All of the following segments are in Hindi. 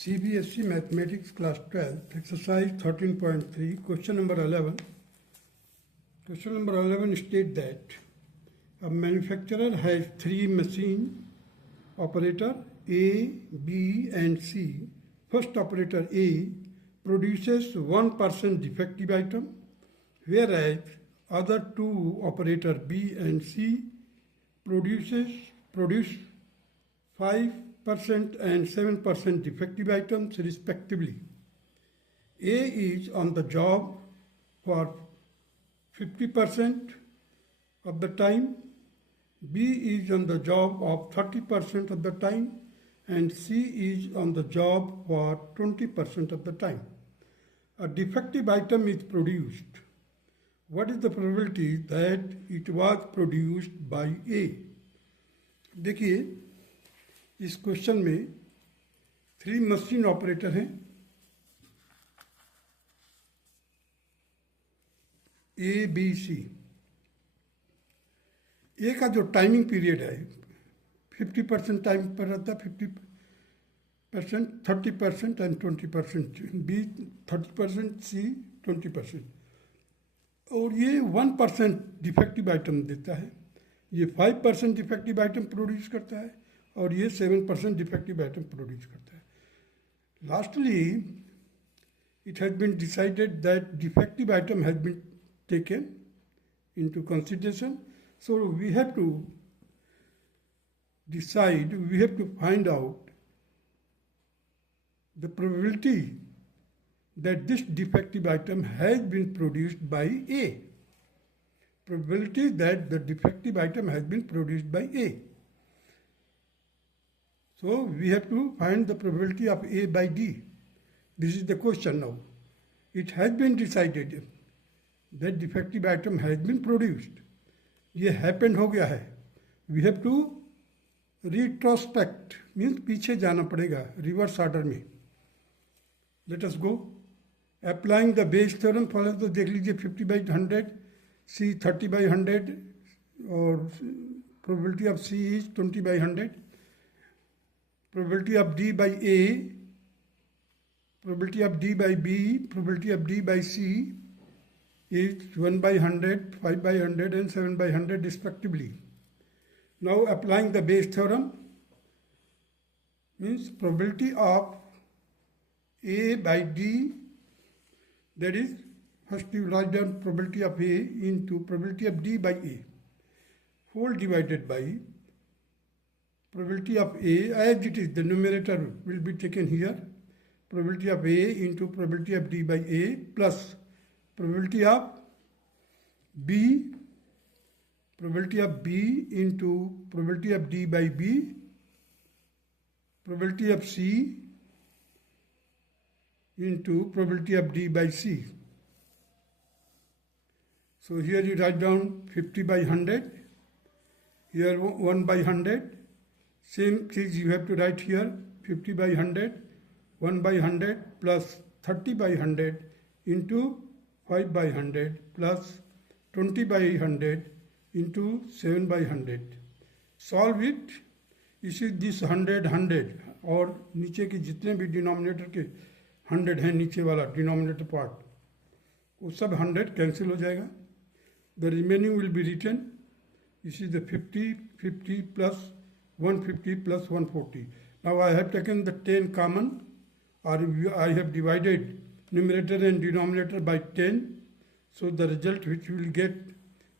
CBSE Mathematics Class 12, Exercise 13.3, Question number 11. Question number 11 states that a manufacturer has three machine operator A, B and C. First operator A produces 1% defective item, whereas other two operator B and C produce 5% and 7% defective items respectively. A is on the job for 50% of the time, B is on the job of 30% of the time, and C is on the job for 20% of the time. A defective item is produced. What is the probability that it was produced by A? देखिए इस क्वेश्चन में थ्री मशीन ऑपरेटर हैं ए बी सी। ए का जो टाइमिंग पीरियड है 50% टाइम पर रहता है, 50%, 30% एंड 20%। बी 30%, सी 20%। और ये 1% डिफेक्टिव आइटम देता है, ये 5% डिफेक्टिव आइटम प्रोड्यूस करता है और ये 7% डिफेक्टिव आइटम प्रोड्यूस करता है। Lastly it has been decided that defective item has been taken into consideration. So we have to decide, we have to find out the probability that this defective item has been produced by A. Probability that the defective item has been produced by A. So we have to find the probability of A by D. This is the question now. It has been decided that defective item has been produced. ये happen हो गया है. We have to retrospect, means पीछे जाना पड़ेगा reverse order में. Let us go. Applying the Bayes theorem, follow तो देख लीजिए 50/100, C 30/100 और probability of C is 20/100. Probability of D by A, probability of D by B, probability of D by C is 1/100, 5/100 and 7/100 respectively. Now applying the Bayes theorem means probability of A by D, that is first you write down probability of A into probability of D by A, whole divided by probability of A as it is, the numerator will be taken here, probability of A into probability of D by A plus probability of B, probability of B into probability of D by B, probability of C into probability of D by C. So here you write down 50/100, here 1/100. Same things you have to write here, 50/100, 1/100 plus 30/100 into 5/100 plus 20/100 into 7/100. Solve it. इसी दिस 100 और नीचे के जितने भी डिनोमिनेटर के 100 हैं, नीचे वाला डिनोमिनेटर पार्ट, वो सब 100 कैंसिल हो जाएगा. The remaining will be written. This is the 50 plus 150 plus 140. Now I have taken the 10 common, or I have divided numerator and denominator by 10. So the result which we will get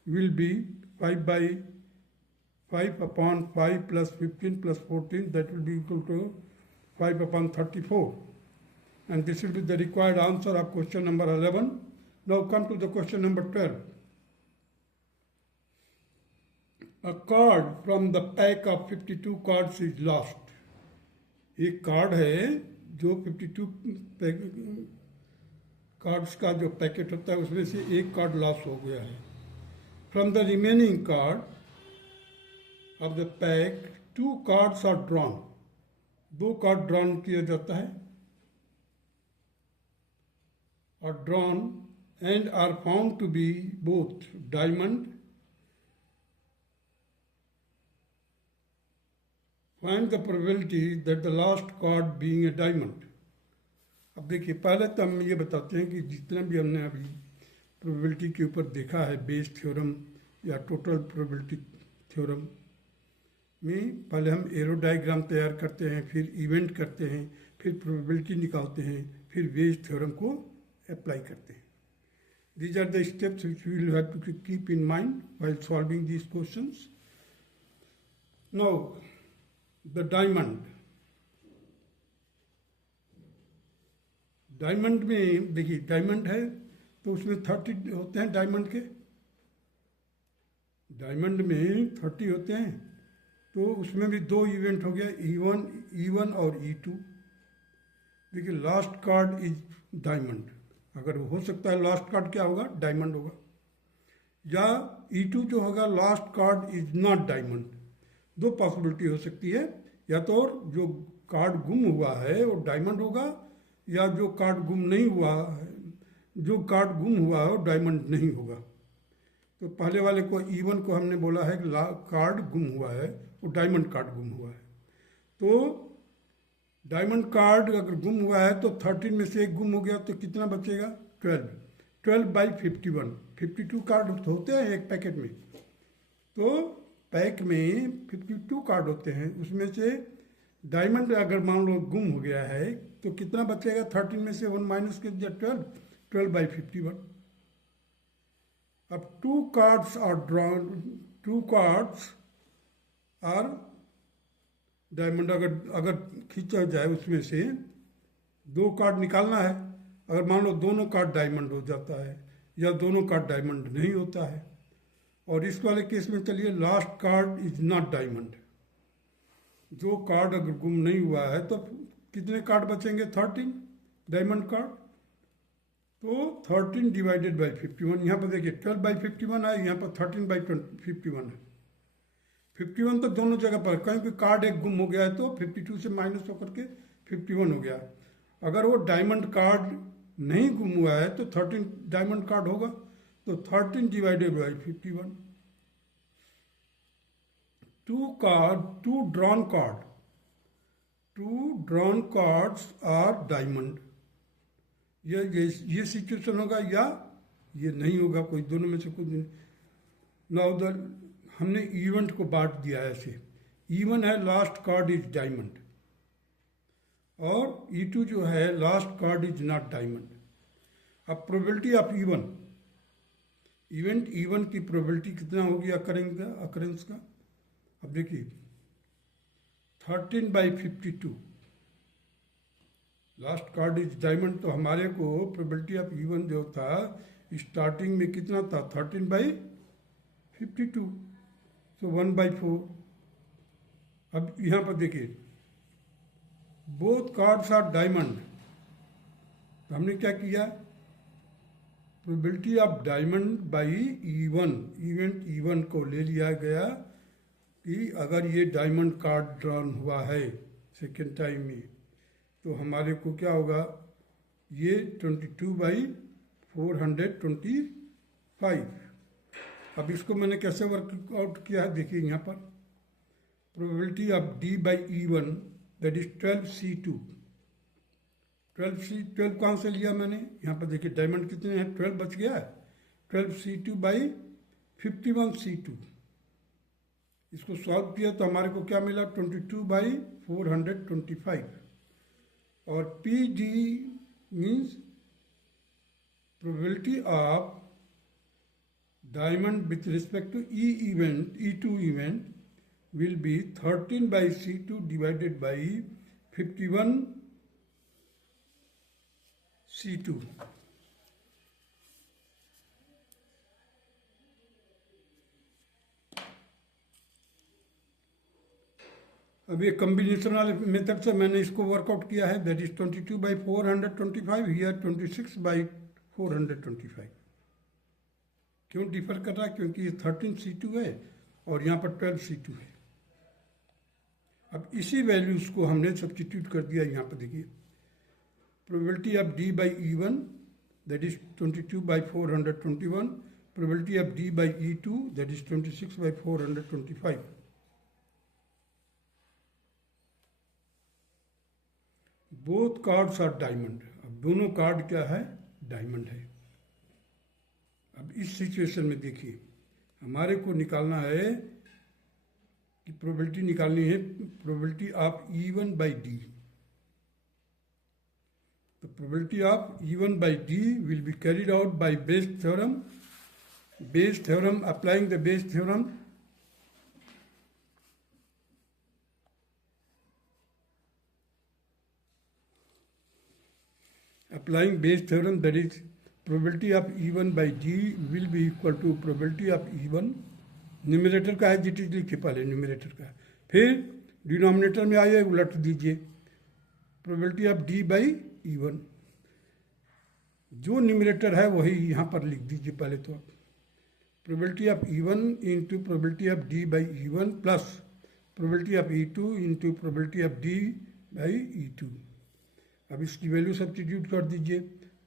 will be 5/5 upon 5 plus 15 plus 14, that will be equal to 5 upon 34. And this will be the required answer of question number 11. Now come to the question number 12. A card from the pack of 52 cards is lost. एक कार्ड है जो 52 कार्ड्स का जो पैकेट होता है उसमें से एक कार्ड लॉस हो गया है. From the remaining card of the pack 2 cards are drawn. 2 card drawn किया जाता है, और drawn and are found to be both diamond. Find the probability that the last card being a diamond. अब देखिए, पहले तो हम ये बताते हैं कि जितना भी हमने अभी प्रोबेबिलिटी के ऊपर देखा है, बेस थ्योरम या टोटल प्रोबेबिलिटी थ्योरम में, पहले हम एरो डायग्राम तैयार करते हैं, फिर इवेंट करते हैं, फिर प्रोबेबिलिटी निकालते हैं, फिर बेस थ्योरम को अप्लाई करते हैं. These are the steps which we will have to keep in mind while solving these questions. Now, the diamond. Diamond में देखिए, डायमंड है तो उसमें 30 होते हैं डायमंड के. डायमंड में 30 होते हैं, तो उसमें भी दो इवेंट हो गया, E1 और E2. देखिए, लास्ट कार्ड इज डायमंड. अगर हो सकता है लास्ट कार्ड क्या होगा, डायमंड होगा, या E2 जो होगा last card is not diamond. दो पॉसिबिलिटी हो सकती है, या तो जो कार्ड गुम हुआ है वो डायमंड होगा, या जो कार्ड गुम नहीं हुआ है, जो कार्ड गुम हुआ है वो डायमंड नहीं होगा. तो पहले वाले को E1 को हमने बोला है कि कार्ड गुम हुआ है, वो डायमंड कार्ड गुम हुआ है. तो डायमंड कार्ड अगर गुम हुआ है तो 13 में से एक गुम हो गया तो कितना बचेगा, 12/51. 52 कार्ड होते हैं एक पैकेट में, तो पैक में 52 कार्ड होते हैं, उसमें से डायमंड अगर मान लो गुम हो गया है तो कितना बचेगा, 13 में से 1 माइनस कर दिया, 12/51. अब 2 cards are drawn, 2 cards are diamond. अगर खींचा जाए उसमें से 2 कार्ड निकालना है, अगर मान लो दोनों कार्ड डायमंड हो जाता है या दोनों कार्ड डायमंड नहीं होता है. और इस वाले केस में चलिए, last card is not diamond. जो कार्ड अगर गुम नहीं हुआ है तो कितने कार्ड बचेंगे, 13 डायमंड कार्ड. तो 13 डिवाइडेड बाई 51, यहाँ पर देखिए 12/51 है, यहाँ पर 13/51 है. 51 तो दोनों जगह पर, कहीं भी कार्ड एक गुम हो गया है तो 52 से माइनस होकर के 51 हो गया. अगर वो डायमंड कार्ड नहीं गुम हुआ है तो 13 डायमंड कार्ड होगा, तो 13 divided by 51. 2 drawn cards are diamond. ये सिचुएशन होगा या ये नहीं होगा, कोई दोनों में से कुछ नहीं. ना उधर हमने इवेंट को बांट दिया है ऐसे. E1 है लास्ट कार्ड इज डायमंड, और E2 जो है last card is not diamond. अब प्रोबेबिलिटी ऑफ इवेंट E1 की प्रोबेबिलिटी कितना होगी अकरेंस का. अब देखिए 13/52, लास्ट कार्ड इज डायमंड, तो हमारे को प्रोबेबिलिटी ऑफ E1 जो था स्टार्टिंग में कितना था, 13/52, तो 1/4. अब यहाँ पर देखिए बोथ कार्ड्स आर डायमंड, तो हमने क्या किया, probability of diamond by E1, event E1 को ले लिया गया कि अगर ये डायमंड कार्ड ड्रॉन हुआ है सेकेंड टाइम में, तो हमारे को क्या होगा, ये 22/425. अब इसको मैंने कैसे वर्कआउट किया है, देखिए यहाँ पर probability of D/E1 that is 12C2. 12 कहाँ से लिया मैंने, यहाँ पर देखिए डायमंड कितने हैं, 12 बच गया है. 12C2/51C2. इसको सॉल्व किया तो हमारे को क्या मिला, 22/425. और PD means probability of diamond with respect to E2 event will be 13/C2 divided by 51C2. अब ये कम्बिनेशन वाले मेथड से मैंने इसको वर्कआउट किया है, दैट इज 22/425, हियर 26/425. क्यों डिफर कर रहा है, क्योंकि ये 13C2 है और यहाँ पर 12C2 है. अब इसी वैल्यूज को हमने सब्स्टिट्यूट कर दिया यहाँ पर. देखिए probability of D/E1 that is 22/421, probability of D/E2 that is 26/425. Both cards are diamond. दोनों कार्ड क्या है, डायमंड है। अब इस सिचुएशन में देखिए, हमारे को निकालना है कि प्रोबेबिलिटी निकालनी है, probability of E1 by D. तो probability of E1 by D will be carried out by Bayes theorem. Bayes theorem, applying the Bayes theorem, applying Bayes theorem, that is probability of E1 by D will be equal to probability of E1, numerator का है जिट इज लिखे पहले न्यूमरेटर का, फिर डिनोमिनेटर में आइए उलट दीजिए probability of D by E1। जो न्यूमरेटर है वही यहाँ पर लिख दीजिए पहले तो, probability of E1 into probability of D by E1 plus probability of E2 into probability of D by E2। अब इसकी वैल्यू सब्स्टिट्यूट कर दीजिए,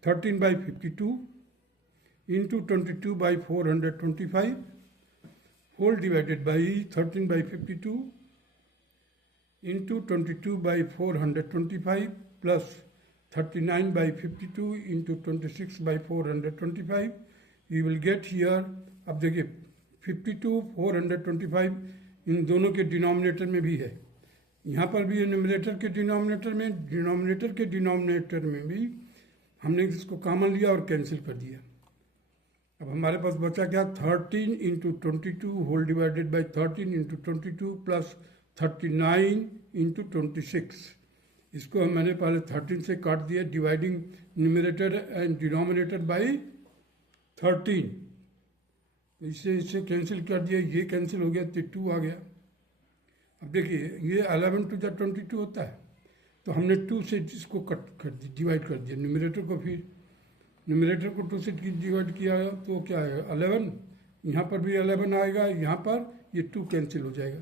13 by 52 into 22 by 425 whole divided by 13 by 52 into 22 by 425 plus 39 by 52 into 26 by 425, you will get here. अब देखिए 52 425 इन दोनों के डिनोमिनेटर में भी है, यहाँ पर भी न्यूमरेटर के डिनोमिनेटर में भी हमने इसको कॉमन लिया और कैंसिल कर दिया। अब हमारे पास बचा क्या, 13 into 22 whole divided by 13 into 22 plus 39 into 26। इसको मैंने पहले 13 से काट दिया, dividing numerator and denominator by 13, इससे कैंसिल कर दिया, ये कैंसिल हो गया तो 2 आ गया। अब देखिए ये 11 टू 22 होता है, तो हमने 2 से इसको कट कर दिया, डिवाइड कर दिया न्यूमरेटर को, फिर न्यूमरेटर को 2 से डिवाइड किया तो क्या है 11, यहाँ पर भी 11 आएगा, यहाँ पर ये 2 कैंसिल हो जाएगा।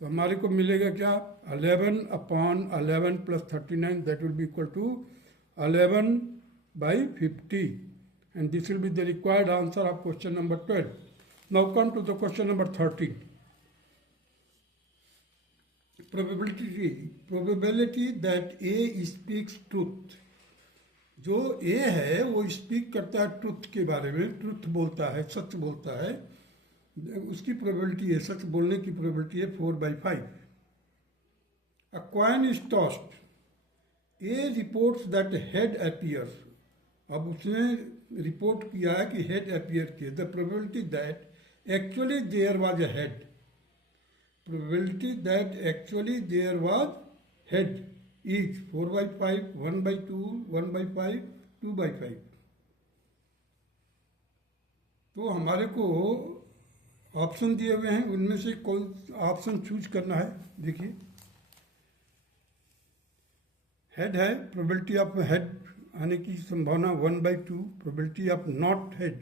तो हमारे को मिलेगा क्या, 11 upon 11 plus 39, that will be equal to 11 by 50, and this will be the required answer of question number 12। Now come to the question number 13। Probability that A speaks truth, जो ए है वो स्पीक करता है ट्रूथ के बारे में, ट्रूथ बोलता है, सच बोलता है, उसकी प्रोबेबिलिटी है, सच बोलने की प्रोबेबिलिटी है 4/5। A coin is tossed, A reports that head appears, अब उसने रिपोर्ट किया है कि हेड अपीयर किया, the probability that actually there was a head, probability that actually there was head is 4/5, 1/2, 1/5, 2/5। तो हमारे को ऑप्शन दिए हुए हैं, उनमें से कौन ऑप्शन चूज करना है। देखिए हेड है, प्रोबेबिलिटी ऑफ हेड आने की संभावना 1/2, प्रोबेबिलिटी ऑफ नॉट हेड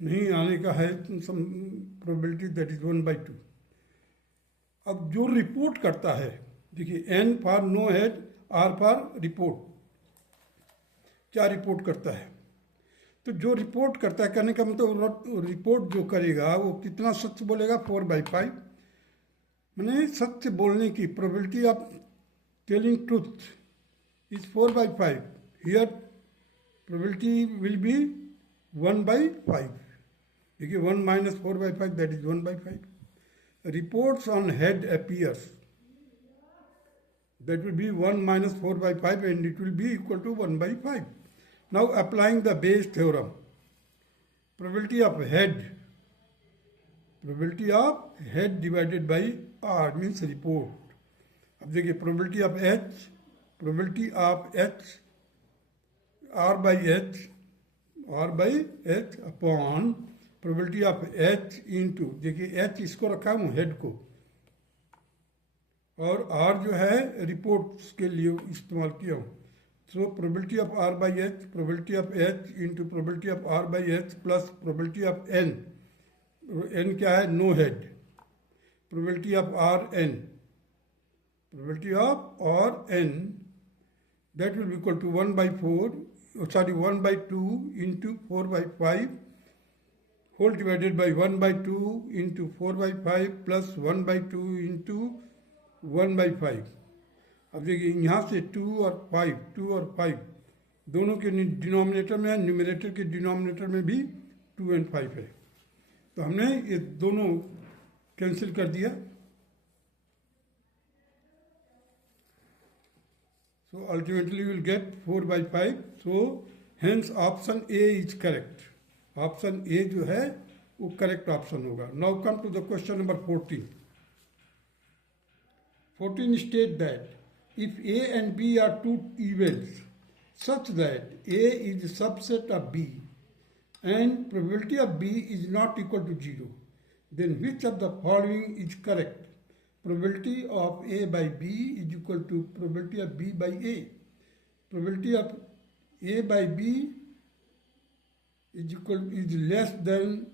नहीं आने का है प्रोबेबिलिटी दैट इज 1/2। अब जो रिपोर्ट करता है, देखिए N for no head, R for report, क्या रिपोर्ट करता है, तो जो रिपोर्ट करता है कहने का मतलब रिपोर्ट जो करेगा वो कितना सच बोलेगा, 4/5, मैंने सत्य बोलने की probability of telling truth is 4/5, here probability will be 1/5। देखिए 1 minus 4/5 that is 1/5। Reports on head appears, that will be 1 minus 4/5 and it will be equal to 1/5. Now applying the Bayes theorem, probability of head divided by R means report। अब देखिए probability of H R by H upon probability of H into, देखिए एच इसको रखा हूँ हेड को, और आर जो है रिपोर्ट्स के लिए इस्तेमाल किया हूँ, so probability of R by H, probability of H into probability of R by H plus probability of N, N क्या है no head, probability of R N, probability of R N that will be equal to 1/2 इंटू 4/5 whole divided by 1/2 into 4/5 plus 1/2 into 1/5। अब देखिए यहाँ से 2 और 5 दोनों के डिनोमिनेटर में है, न्यूमरेटर के डिनोमिनेटर में भी 2 और 5 है, तो हमने ये दोनों कैंसिल कर दिया। So ultimately we will get 4 by 5. So hence option A is correct. Option A जो है वो correct option होगा. Now come to the question number 14. 14 state that if A and B are two events such that A is a subset of B and probability of B is not equal to 0, then which of the following is correct? Probability of A by B is equal to probability of B by A. Probability of A by B is less than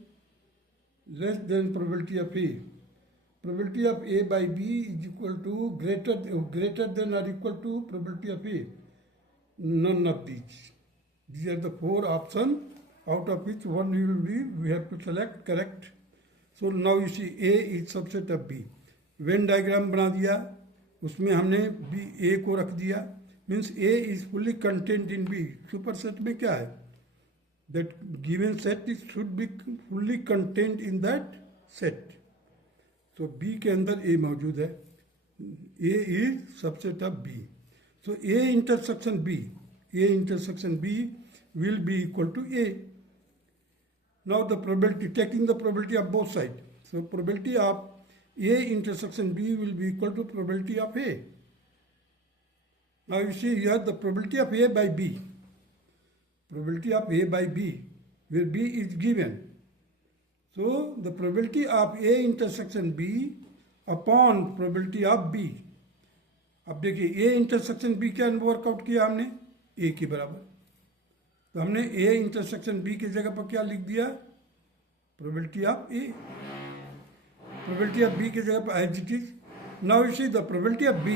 probability of A. Probability of A by B is equal to greater than or equal to probability of A. None of these. These are the 4 options, out of which one we have to select correct. So now you see A is subset of B. Venn diagram बना दिया, उसमें हमने बी ए को रख दिया, means A is fully content in B. Superset में क्या है, that given set is should be fully content in that set. So B के अंदर ए मौजूद है, A is subset of B. So A intersection B will be equal to A. Now the probability, taking the probability of both side, so probability of A intersection B will be equal to probability of A. Now you see here the probability of A by B. Probability of A by B, where B is given. So the probability of A intersection B upon probability of B. अब देखिए A intersection B क्या वर्कआउट किया हमने, A के बराबर, तो हमने A intersection B की जगह पर क्या लिख दिया, probability of A। Probability of B की जगह पर as it is. Now you see the probability of B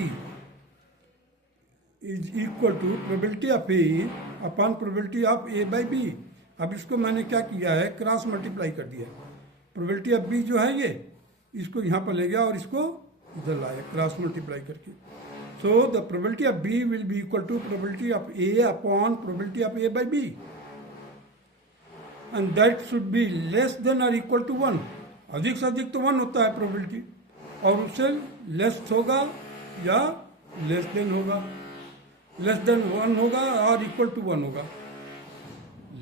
is equal to probability of A upon probability of A by B. अब इसको मैंने क्या किया है, क्रॉस मल्टीप्लाई कर दिया। प्रोबेबिलिटी ऑफ B जो है ये, इसको यहाँ पर ले गया और इसको इधर लाया क्रॉस मल्टीप्लाई करके। So the probability of B will be equal to probability of A upon probability of A by B, and that should be less than और इक्वल टू 1। अधिक से अधिक तो 1 होता है प्रोबेबिलिटी, और उससे लेस होगा या लेस देन होगा, लेस देन 1 होगा और इक्वल टू 1 होगा,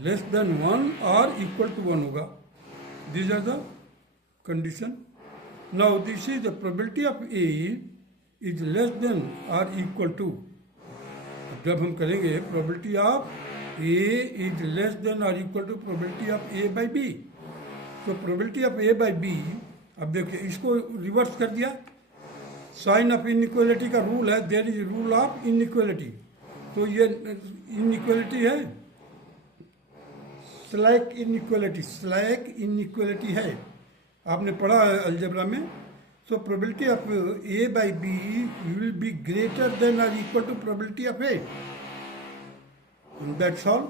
लेस देन 1 और इक्वल टू 1 होगा। This are the condition. Now this is the probability of A is less than और इक्वल टू, जब हम करेंगे probability of A is less than और equal to probability of A by B, तो probability of A by B, अब देखिए इसको रिवर्स कर दिया। साइन ऑफ इनइक्वालिटी का रूल है, there is rule of inequality, तो ये इनइक्वालिटी है, स्लैक इनइक्वालिटी है, आपने पढ़ा है अलजेब्रा में। So probability of A by B will be greater than और equal to probability of A, that's all.